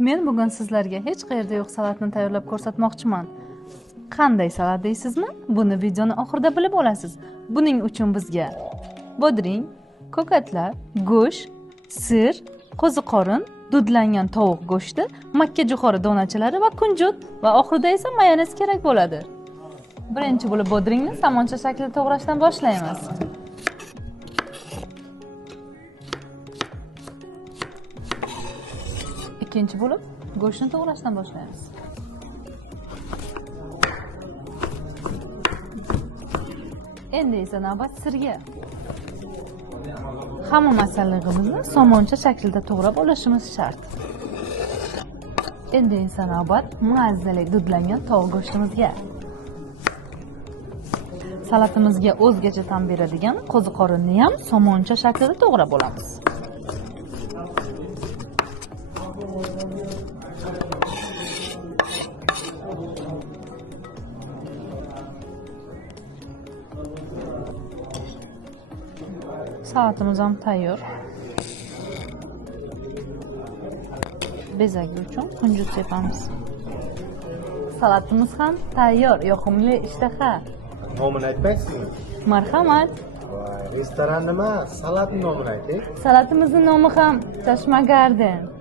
Men bugun sizlarga hech qayerda yo'q salatni tayyorlab ko'rsatmoqchiman. Qanday salat deysizmi? Buni videoni oxirida bilib olasiz. Buning uchun bizga bodring, ko'katlar, go'sht, sir, qo'ziqorin, dudlangan tovuq go'shti, makka jo'xori donachalari va kunjut va oxirida esa mayonez kerak bo'ladi. Birinchi bo'lib bodringni somoncha shaklida to'g'rashdan boshlaymiz. Ikkinchi bo'lib go'shtni to'g'rashdan boshlaymiz. Endi esa navbat sirga. Hamma masallig'imizni somoncha shaklida to'g'rab olishimiz shart. Endi esa navbat mazali dudlangan tovuq go'shtimizga. Salatimizga o'zgacha ta'm beradigan qo'ziqorinni ham somoncha shaklida to'g'rab olamiz. Salatimiz ham tayyor. Bezagi uchun kunjut sepamiz. Salatimiz ham tayyor, yoqimli ishtaha. Nomini aytmaysizmi? Marhamat. Restoran nima? Salatning nomini ayting. Salatimizning nomi ham Chashma Garden.